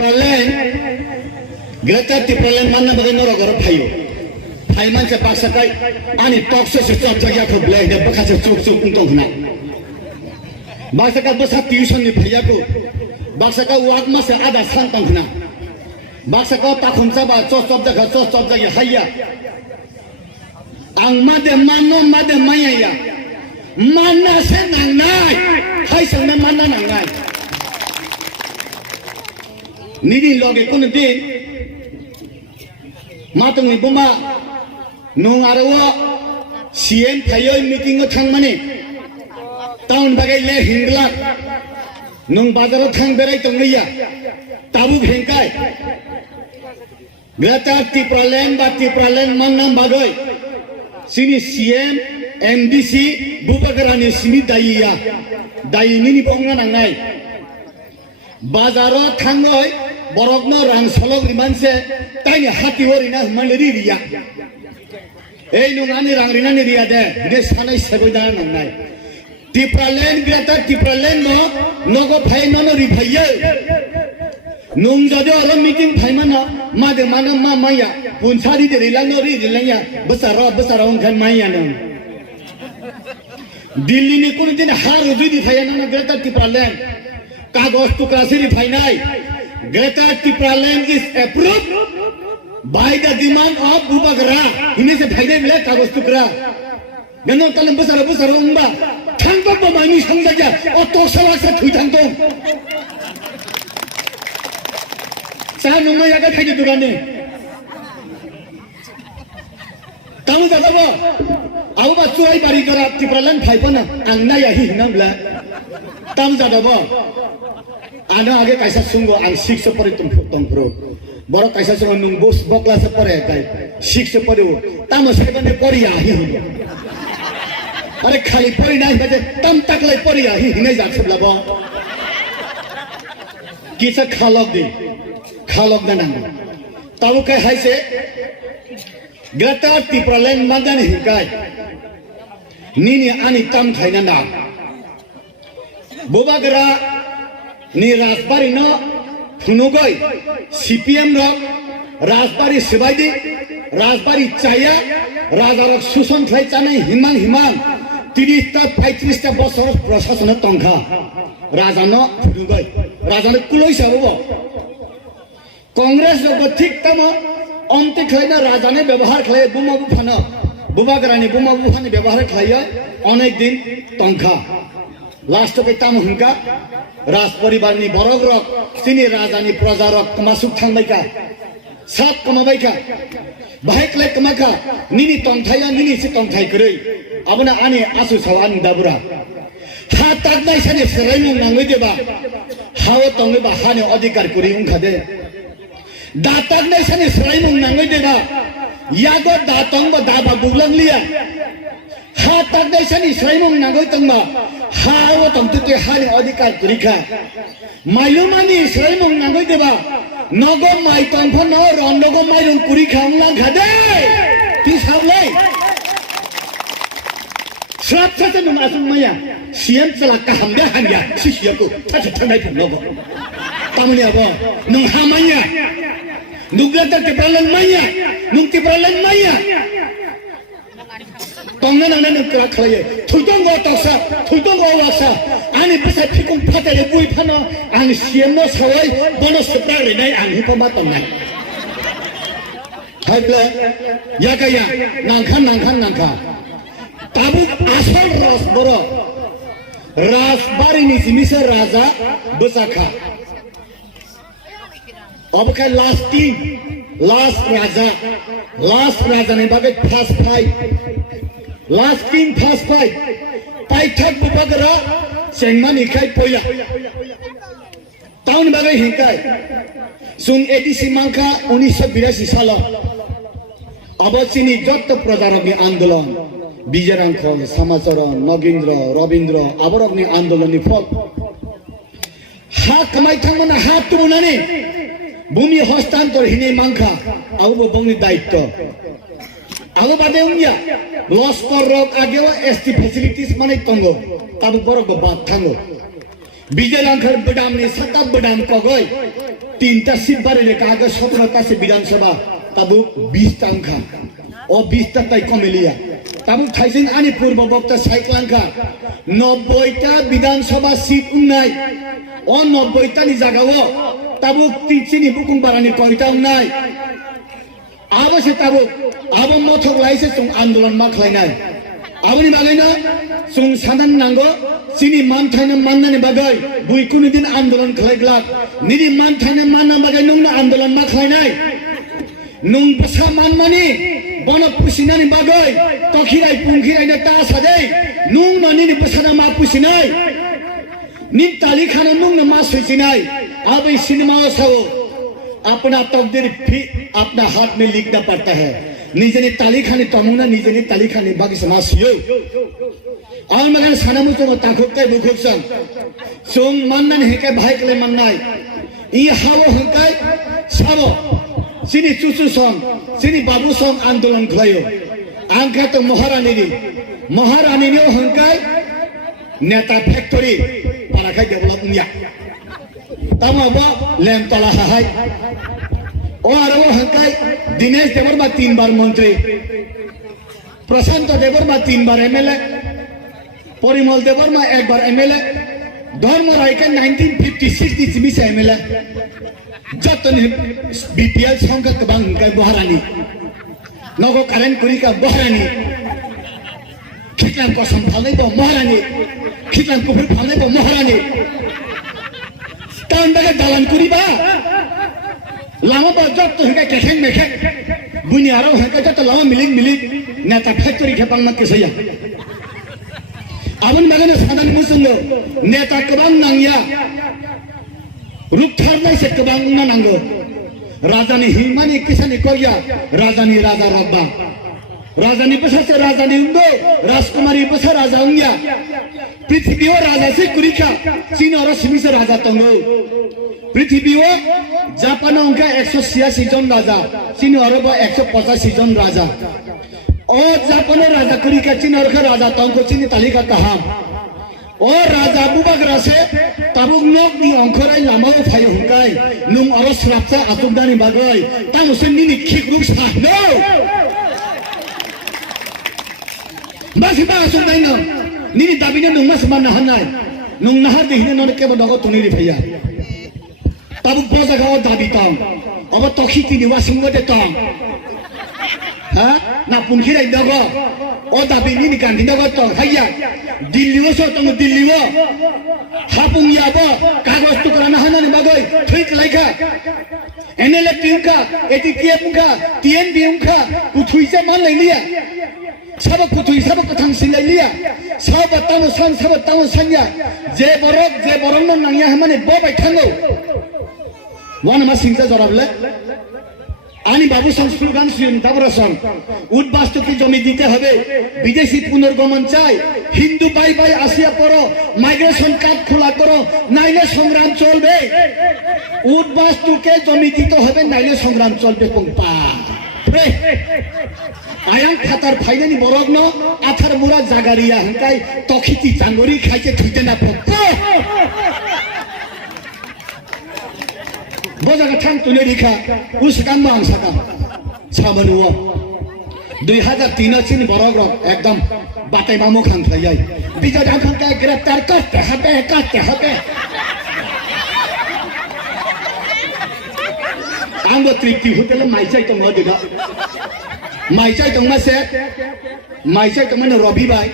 Pralen, Greta Tipralen mana bagai norogor payu. Payman se paksakai, ani tokso se stop jaga ko blai de bakha se chuk chuk untung na. Baksaka besar tuition ni paya ko, baksaka wak mas se ada santong na. Baksaka takhum Saba chok stop jaga haya. Ang made maya ya. Mana se nang nai, Thaisa me mana nang nai. Nidi loge kun din matung ni buma nung arawa CM thayoy meeting thang mani town bagai le hinglat nung bazar thang berai tongniya tabu bhengkai grata tipralen mannam bagoi sini CM MDC bubagarani sini daiya dai nini bonga nangai bazaro thangoi borokno rang solok rimanse tani hati horina maneri riya ei nungani rang rinani riya de de sanai segoida nangai tipralen no nogo phai nono ri phaiye nung jojo aro meeting phai mana made mana ma maya punsari de rilano ri rilanya besar ong khan maya no Delhi ni kun din har ujudi phayana na greta tipralen Kagos tukra siri finai. Greta Tipralen is approved by the demand of Bubagara. Ini se bhai mile kagos tukra. Gano talam besar umba. Thangpa bamani sangjaja. Oto sawa se thui thangtong. Sa nungma yaga thai dugane. Kamu jata ba? Aku ba cuai bari kara Tipralen phai pana. Angna ya hi hinamla. Kamu jata ba? Ana age kaisa sunggo ang 6 pori tongpro boro kaisa sunggo nung bos bokla se pore kai 6 pori tamo se bane pori ahi are khali pori nai baje tam tak lai pori ahi hinai jak sabla bo kisa khalok na nang tamu kai haise grata tipralen madan hikai nini ani tam thaina na bobagara ni Rasbari no Funugoi CPM rock Rasbari Sibaidi Rasbari Chaya Razarok Susan Thaisa himang 30-35 বছর প্রশাসনের Tankha রাজানো ফুটুগই রাজানো কুলই সাবো Congress job ঠিক তম অন্তে খাইনা রাজানে ব্যবহার খায় বুমাবু ফানা বুবাগরানি বুমাবু funny ব্যবহার খায় অনেক দিন তংখা লাস্ট पे ताम हुनका राज परिवार नि बरग रक सिनी राजानी प्रजा रक कमासुक थांबायका सात कमाबायका बाहेकले कमाका निनी तंथाया निनी से तंथाय करै अबना आने आसु सावान दाबुरा हा तागनाय साने सरायमु नांगै देबा हाव तंगैबा हाने अधिकार करि उंखादे दा तागनाय साने सरायमु नांगै देबा यागो दातंग बा दाबा गुगलांलिया हा तागनाय साने सरायमु नांगै तंगबा हाव तंतुते हाने अधिकार करिखा माइलुमानि सरायमु नांगै देबा नगो माइ तंफो न रंडगो माइरुं कुरिखा उंना खादे ति सावलै Srap saja nung asung maya, siam celaka hamda hanya sisiaku, tak terkenai pun logo. Kamu ni apa? Nung hamanya, nung gata tipralan maya, nung tipralan maya. Tongnan anak nung kerak lagi, tulung gua taksa, tulung gua waksa. Ani besar pikung patah le bui pano, ani siam no sawai, bonus seprar renai ani pematong nai. Hai bela, ya kaya, nangkan. Tabu asal ras boro ras bari ni simise raja Sakha अब क्या last raja ने बागे fast fight last king fast fight पाइथक बुपगरा सेंगमान इकाई पोया town बागे हिंकाई सुन ADC मांका 1982 साल अब चीनी जत प्रजारोग्य आंदोलन Bijaranko, Samacharan, Nogindra, Robindra, Aborogni Andolani Folk. Ha kamai thangmana ha tumunani. Bumi hostantor hine mangka. Awu bongni daitto. Awu bade umya. Loskor rok agewa ST facilities manai tongo. Tabu borok bat thango. विजय लंकर बदाम ने सत्ता बदाम कगोय 3टा seat बारे ले कहा 17टा से विधानसभा तब 20टा अंका और 20टा तय कमेलिया तब थाइसिंग आनी पूर्व वक्ता साइक्लांका 90टा विधानसभा सीट उन्नाय और 90टा नि जागाओ तब तीचिनी बुकुं बारानी कयटा उन्नाय अब से तब अब मथक लाइसे तुम आंदोलन मा खालायनाय अब नि बागैनो जों सानन नांगौ सिनि मानथायनो माननानै बागै बुइकुनि दिन आंदोलन खालायग्ला निनि मानथायनो मानना बागै नोंनो आंदोलन मा खालायनाय नों बसा मानमानि बन पुसिनानै बागै तखिराय पुंखिरायनो तासादै नों ननिनि बसाना मा पुसिनाय निन तालिखानो नोंनो मा सैसिनाय आबै सिनेमा साओ अपना तकदीर अपना हाथ में लिखना पड़ता है निजेनि तालिखानि तमुना निजेनि तालिखानि बागै समासियो आं मगन सानामु तो ताखुकताय बुखुकसं जों माननानै हेकाय बाहायकले माननाय इ हावो हंकाय साबो सिनि चुचु सं सिनि बाबु सं आंदोलन खालायो आंखा तो महारानी हंकाय नेता फैक्टरी पाराखाय डेभलप निया तमाबो लेमतला हाय ओ आरो हंकाय दिनेश देबरमा 3 बार मंत्री प्रशांत देबरमा 3 बार एमएलए परिमल देबरमा 1 बार एमएलए धर्म रायका 1956 दिसिबि से एमएलए जतनि बीपीएल संघ गोबां हंकाय महारानी नगो कारेन्ट कुरिका महारानी खितलान कसम फालनायबो महारानी खितलान कुफुर फालनायबो महारानी तांदागा दालान कुरिबा लामा बा जत हंकाय केखें मेखें बुनियाराव हंकाय जत लामा मिलिक नेता फैक्टरी खेपां मा केसैया आबन मगन सानन मुसुंगो नेता गोबां नांगिया रुपथारनाय से गोबां नांगौ राजानि हिंमानि किसानि करिया राजानि राजा रब्बा राजानि बसासे राजानि उंदो राजकुमारी बसा राजा उंगिया पृथ्वीओ राजा से कुरिखा चीन और सिमिसे राजा तंगो पृथ्वीओ जापान उनका 186 जन राजा चीन और 185 जन राजा और जापान राजा कुरिका चीन और राजा तंगो चीन तालिका कहा और राजा बुबाग्रा से ताबुक नक नि अंखराय लामाव फाय हंकाय नुं और स्रापसा आतुकदानि बागै तांगसे निनि खिग्रुक सानो बासि बा आसुकदाय न निनि दाबिनो नुं मास मानना हनाय नुं नाहार देहिनो न केबो दग तुनिरि फैया ताबुक बजागाव दाबि तं अब तखितिनि वासिंगो दे तं हा ना पुनखिराय दग ओ दाबि निनि गांधि दग तं हाया दिल्लीओ सो तंग दिल्लीओ हापुंगियाबो कागज टुकराना हानानि बागै थैक लायखा एनएलए टीमका एटीकेएमका टीएनडीएमका कुथुइसे मान लायलिया सब कुथुइ सब कथां सिलायलिया सब तामो सान्या जे बरक न नांगिया माने बबाय थांगौ वन मा सिंजा जराबले आनी बाबू संस्कृत गान सुन दाबरसन उद्बास्तु की जमी दीते हबे विदेशी पुनर्गमन चाय हिंदू बाई बाई आसिया परो माइग्रेशन कार्ड खुला करो नाइले संग्राम चलबे उद्बास्तु के जमी दीते हबे नाइले संग्राम चलबे पंपा आयां खातार फाइनानि बरगन आथार मुरा जागारिया हंकाय तखिति चांगुरी खाइसे थुइतेना पंपा बजागा थां तुने रिखा उसकाम मां साका साबनुओ 2003 चिन बरग एकदम बाताय मामो खान थैयाय बिजा दाखन का गिरफ्तार करते हबे आंबो तृप्ति होटेल माइचाय तो मदिगा माइचाय तो मासे माइचाय तो मन रवि भाई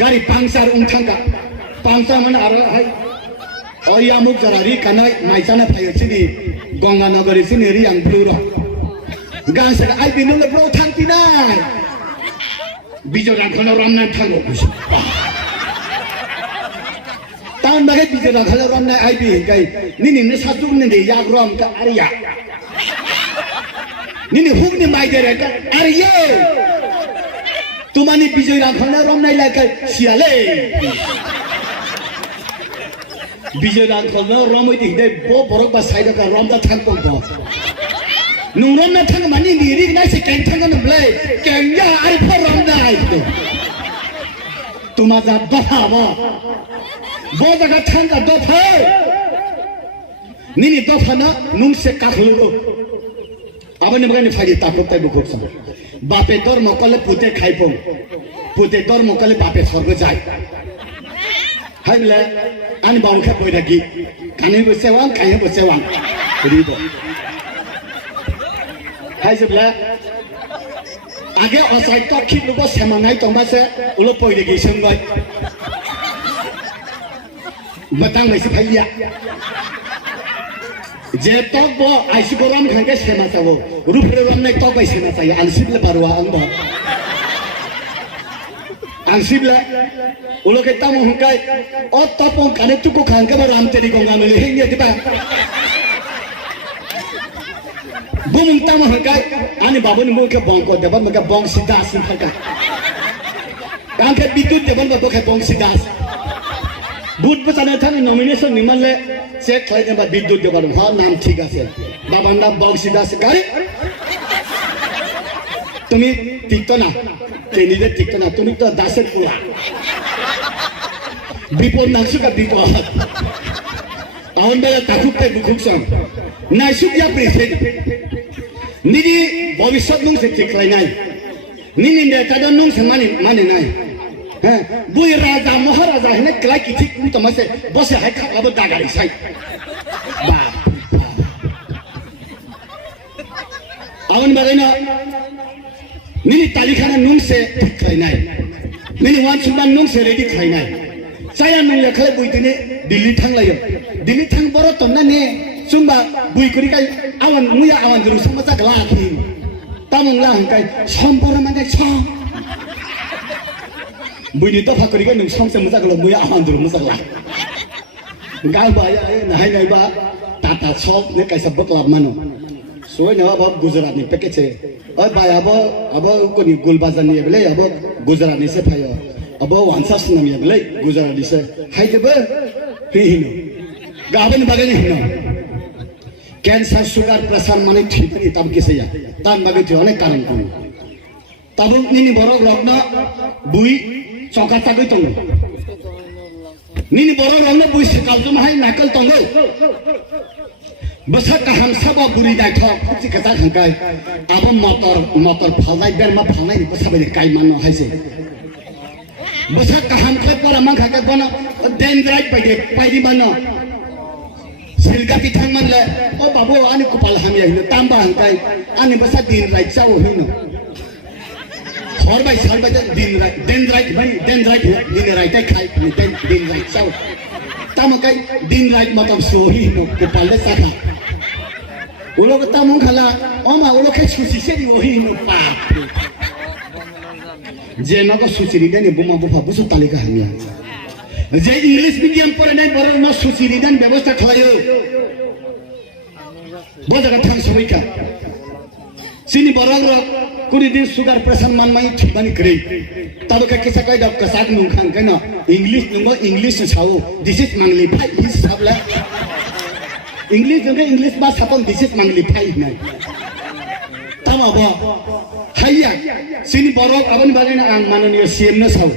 गाड़ी पांचर उंथांगा पांचर मन आरो हाय अयामुक जरारी कानाय माइचाना फायो सिनि गंगा नगरी सिनि रियां ब्लुरा गांसे आइ बिनुले ब्रो थांतिनाय बिजोरा खनो रामना थांगो तान बागे बिजोरा खनो रामना आइ बि गाय निनि ने सातुक ने याग्रम का आरिया निनि हुकनि माइदेरे का आरियो तुमानि बिजोरा खनो रामनाय लायका सियाले बिजोरा खनो रमै दिदे बो बरक बा साइड का रमदा थांगो नोंरमना थांग मानि निरिक नायसे कें थांगन ब्ले केंया आरि फरमनाय तुमा जा बाबा Bo jaga thanga dofa. Nini dofa na nung se kakhulu. Abang ni bukan faham takut tapi bukan sama. Bape dor mokale pute khaipong. Pute dor mokale bape sorgo jai. Hai bila, ani bau khat boy lagi. Kani bersewang, kaya bersewang. Jadi itu. Hai sebelah. Agak asal tak kit lupa Samani tomba se, ulo boy lagi semua. Batang masih payah. Jetok bo, asyik koram khangke sema sawo. Rupre ram naik tok bayi sema saya. Ansib le baru anda. Ansib le, ulo kita mohonkai. Oh topong kane tu ko khangke baru ram teri konga mele hingga tiba. Bumung tamu mohonkai. Ani babu ni mohonkai bongko depan mereka bong sidas mereka. Khangke Bidyut depan mereka bong sidas. But pesan thang nomination ni mana le cek lagi nampak Bidyut dia baru ha nam tiga sel. Bapa nam bau sida sekali. Tumi tikto na, kini dia tikto na. Tumi tu daset pula. Bipon nangsu ka bipon. Awan bela takut pe bukuk sam. Naisuk Yapri Sedi. Nidi bhavishyat nung se cek lagi nai. Nini dia kada nung Samani mana nai. Bui raja maharaja ini kelai kicik itu masih bos hai kap abad dagari say. Bap. Awan bagainya, nini tali kana nung se kelai nai. Nini wan cuma nung se ready kelai nai. Saya nung ya kelai bui ini Delhi thang layo. Delhi thang baru tonda ni cuma bui kuri kai awan muya awan terus sama sa gelaki. Tamun lah kai sampura mana cang. Bui ni tu fakir kan nung song sama sa kalau muya awan terus sama lah. Gal bahaya naik naik bah tata sok ni kai sebab kelab mano. Soalnya ni apa Gujarat ni pakai ce. Bahaya apa ko ni Gulbazan ni beli apa Gujarat ni se payah. Apa Wansas ni beli Gujarat ni se. Hai tu ber, hino. Gaban bagai ni hino. Cancer, sugar, pressure mana ठीक नहीं तब किसे या. Tan bagai tu अनेक कारण kau. Tabung ni borok rokna bui congkat tak itu. Ni borok rokna bui sekal tu mahai nakal tonggo. Besar kaham Saba buri dah thok, kuci kata hangkai. Apa motor falai berma falai ni besar beri kai mano hai se. Besar kaham kau pora mang kau kono dendrai pagi mano. Silga pitang man le, oh babu ani kupal hamya hino tambah hangkai, ani besar dendrai jauh hino. Horbai dendrai tak kai dendrai jauh. Tamakai dendrai macam sohi hino kupal le Sakha. Ulo kita mungkala, oma ulo ke suci sedi wohi hino pa. Jena ko suci ridan ni buma bufa busu talika hamya. Je English medium pore naik baru no suci ridan ବ୍ୟବସ୍ଥା khayo. Bo jaga thang soika. Sini borang ro kuri din sugar pressure man mai thibani kre. Tabo ka kisa kai dab kasak mungkhang kana English chao. This is mangli phai his sabla. English bahasa sapon this is mangli phai nai. Tama ba. Hayya sini borok aban bagana ang mananiya CM na chao.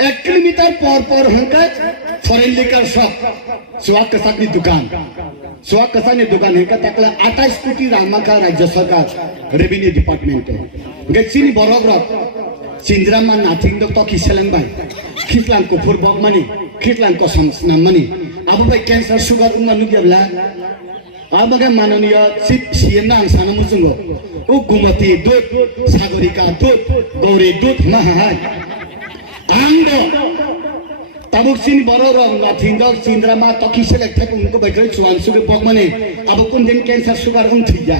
1 kilometer por hangkat foreign liquor shop suak kasak ni dukan hangkat takla 28 कोटी रामका राज्य सरकार revenue department गे सिनी borok rok sindrama nathing dok to kiselang bai khitlang ko furbok mani khitlang ko samsna mani abo bai cancer sugar unga nu gebla abaga mananiya CM na sana musungo o gumati dut sagorika dut gauri dut mahai angdo tabuk sini borok nathing dok sindrama to kiselek thek unko bai kre chuan sugar bok mani abo kun den cancer sugar thija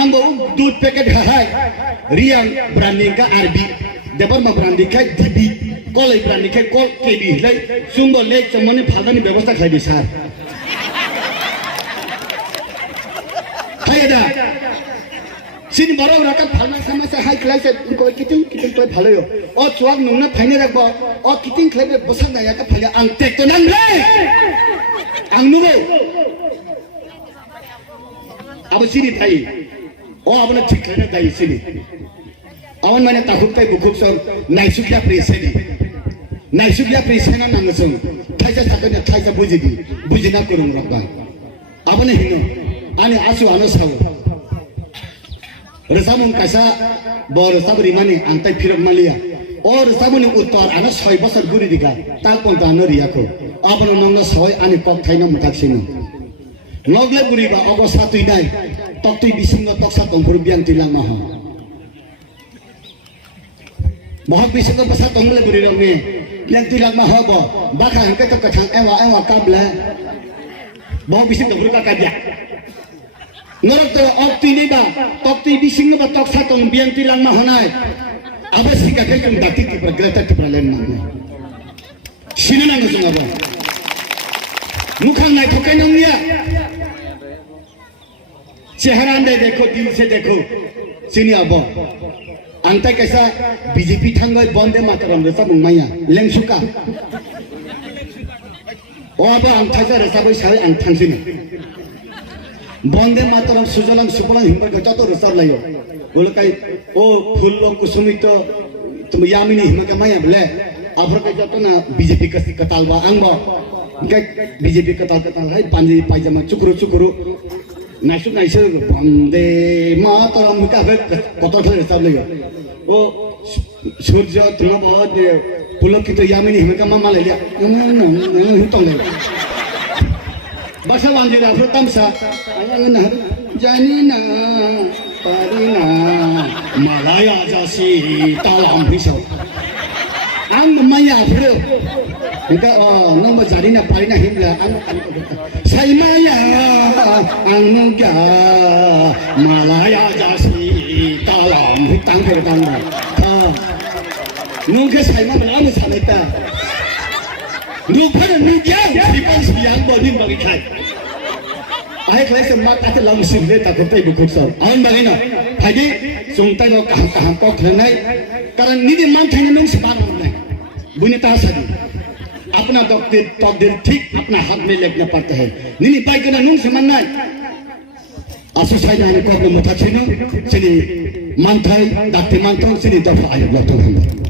angdo dut packet hai Riang branding ka RB, Debbarma branding ka DB, Kolai branding ka Kol KB, like Sumbo Lake Samani Padani ବ୍ୟବସ୍ଥା ଖାଇ sir hayada sini borok rakat phalna samasa hai class ko kiting to phalayo o chuak nungna phaine rakbo o kiting khlebe bosak naya ka phalya ang tek to nang le ang nubo abo sini thai o abona thik khane dai sini awan mane takuk tai bukuk som Naichomui Sedi Naisuk Yapri Sena Nangasung, Thaisa Sakha Thaisa Bujina Kwrungni. Abone hino, ane asu anasau. Resamun kasa, bor sabri mani antai firak malia. Or sabun uttar anas soy basar guri diga, takon tano riyako. Abone nangga soy ane kok thaina mutaksino. Nogle guri ba ago satu inai, tok tui bisingo tok sa kompur biang tilang maha. Mohak bisingo pasal tongle guri rame, biang tilang maha bo, baka hangke tok kacang ewa kable. Mohak bisingo guri kakabya. Norok to ok tui ba, tok tui bisingo ba tok sa tong biang tilang maha nai. Abas sika kekeng dati tipra greta tipra len mana. Sini nangga sunga ba. Mukhang nai thokai nongnya. चेहरा ने देखो दिल से देखो सिनी अब अंत कैसा बीजेपी थंगय बंदे मातरम रेसा बुंगमाया लेंसुका ओ अब अंथाजा रेसा बै साय आं थांसिनो बंदे मातरम सुजलम सुफलम हिंग गजत रेसा लायो बोलकाय ओ फुल्लो कुसुमित तुम यामिनी हिम का माया बले आफर गजत ना बीजेपी कसी कतालबा आंबो बीजेपी कताल है पांजी पायजामा चुकुरु Naisuk bande mataram muka kotor thale sab lego o surya tuna bahad pulak ki to yamini himka mama le liya hitong le basa bandi ra afro tamsa ayang na jani na parina malaya jasi talam hisau ang maya afro Ika nang majari na pari na himla ang say maya ang nungga malaya jasi talam hitang hitang nungga say ma belam saneta nungga nungga sipan siang bodin bagi kai ai klai semat ate lam simle ta ketai bukut sar an bagi na haji sungtai lo kaham ko khnai karan nidi man thang nung sipan nai bunita sadi अपना तकदीर ठीक अपना हाथ में लेना पड़ता है निनी पाई करना नुंग समन्ना आसु साइना ने को अपना मथा छिनो सिनी मानथाई दाते मानथाई सिनी दफा आयो लतो हंदा